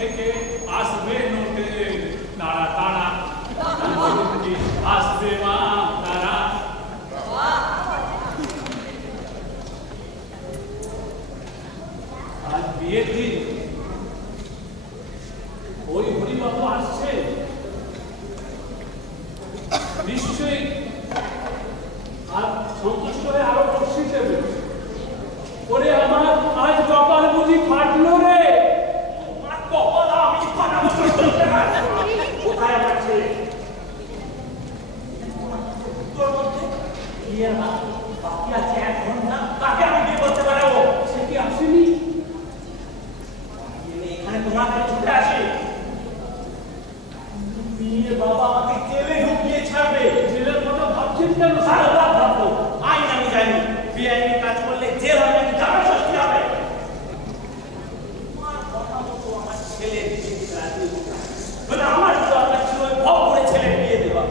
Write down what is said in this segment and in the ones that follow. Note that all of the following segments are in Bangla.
থেকে আসবে নোটে নাড়া তাড়া, আসবে মা তারা। আজ বিয়ের দিন, ওই হরিবাবু আসছে নিশ্চয়ই, আর সন্তোষ করে আরো খুশি দেবে। ওরে আমার আজ কপাল বুঝি ফাটলো রে। আমার কপাল আমি ফাটাবো। কোথায় আমার ছেলে? তোর মধ্যে বিয়ের বাকি আছে 1 ঘন্টা, তাকে আমি বিয়ে করতে পারবো। সে কি আসেনি? এখানে তোমার কাছে ছুটে আসি। বিয়ে বাবা আমাকে জেলে ঢুকিয়ে ছাড়বে। জেলের কথা ভাবছেন কেন? সারা রাত ভাববো। আইন আমি জানি, বেআইনি কাজ করলে জেল হবে নাকি জামিন শাস্তি হবে। তোমার কথা মতো আমার ছেলে আমার দরকার ছিল ভব করে ছেলে বিয়ে দেওয়া।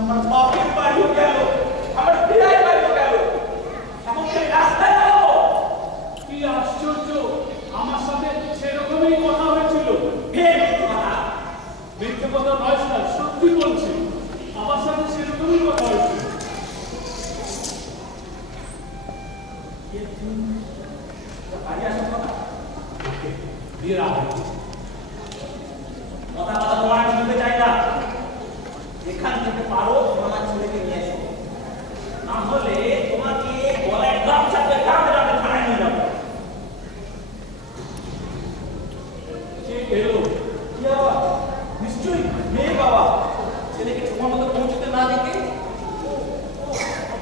আমার বাপের বাড়িও গেল, আমার বিয়ের বাড়িও গেল, এখন সেই রাস্তায় যাবো। কি আশ্চর্য, আমার সাথে সেরকমই কথা হয়েছিল। মিথ্যে কথা নয় স্যার, সত্যি বলছি, আমার সাথে সেরকমই কথা হয়েছিল। বাড়ি আসার কথা বিয়ের আগে কথা কথা তোমার আমি শুনতে চাই না। এখান থেকে পারো আমার ছেলেকে নিয়ে এসো, না হলে তোমাকে গলায় গামছা দিয়ে কাঁধে কাঁধে থানায় নিয়ে যাবো। কে এলো? কি বাবা? নিশ্চয়ই মেয়ে বাবা। ছেলেকে তোমার মতো পৌঁছতে না দেখে ও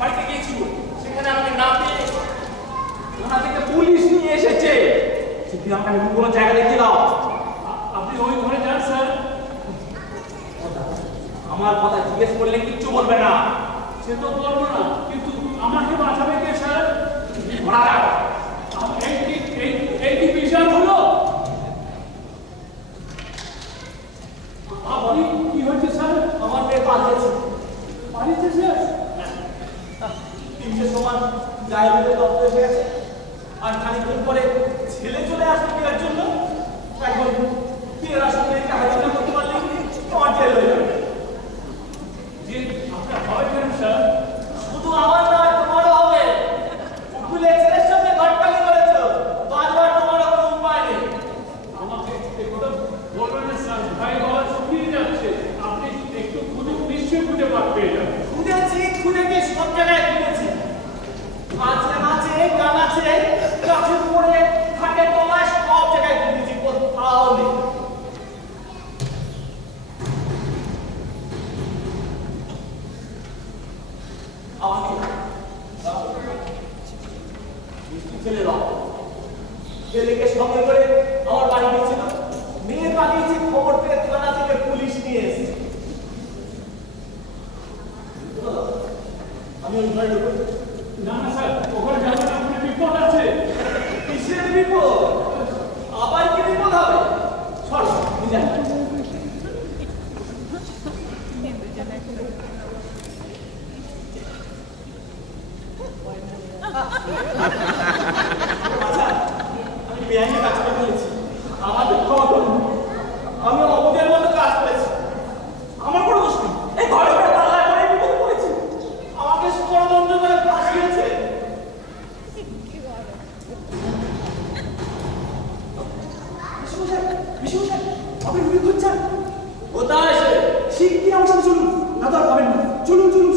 বাড়িতে গিয়েছিল, সেখানে আমাকে না পেয়ে থানা থেকে পুলিশ নিয়ে এসেছে। যদি আমাকে কোনো জায়গা দেখিয়ে দাও। আপনি ওই ঘরে যান স্যার। আমার কথা জিজ্ঞেস করলে কিচ্ছু বলবে না। সে তো বলবো না, কিন্তু আমাকে বাঁচাবে কে স্যার? ঘোড়া দাও। এই কি বিচার হলো? আপনি কি হয়েছে স্যার? আমার মেয়ে পালিয়েছে। বাড়িতে স্যার? 3টের সময় ড্রাইভারের দপ্তর এসে গেছে, আর খানিকক্ষণ পরে ছেলে চলে আসবে বিয়ের জন্য। এখন বিয়ের আসলে হাজিরা করতে পারলে তোমার জেল হয়ে যাবে। যে আপনার ভয় কেন স্যার? শুধু আমার নয়, তোমারও হবে। ভুলে ছেলের সঙ্গে ঘটকালি করেছো, বারবার তোমারও কোনো উপায় নেই। আমাকে একটু বলবেন না স্যার, ভাই গলা শুকিয়ে যাচ্ছে। আপনি একটু নিশ্চয়ই খুঁজে পেয়ে যাবেন। খুঁজে গিয়ে সব জায়গায় খুঁজেছি। মাঝে মাঝে গাছে গাছের উপরে খাটে তলায় সব জায়গায় খুঁজেছি, কোথাও নেই। আমাকে মিষ্টি ছেলে দাও। ছেলেকে সঙ্গে করে আমার বাড়ি গেছিল, মেয়ে পালিয়েছে, খবর পেয়ে থানা থেকে পুলিশ নিয়ে এসেছে। আমি ওই ঘরে ঢুকবো না না স্যার, ওখানে যাবেন, আপনার বিপদ আছে। কিসের বিপদ? আবার কি বিপদ হবে? সর বুঝলেন। আচ্ছা, আমি বেআইনি কাজ করে ফেলেছি, আমাদের ক্ষমা করুন। আমি অবুঝের মতো কাজ করেছি, আমার কোনো দোষ নেই। এই ঘরে ঘরে পাল্লা করে বিপদ করেছি, আমাকে ষড়যন্ত্র করে ফাঁসিয়েছে। আপনি রুটি খুঁজছেন? কোথায় এসে? শিগগির আমার সাথে চলুন, না তো আর পাবেন না। চলুন চলুন।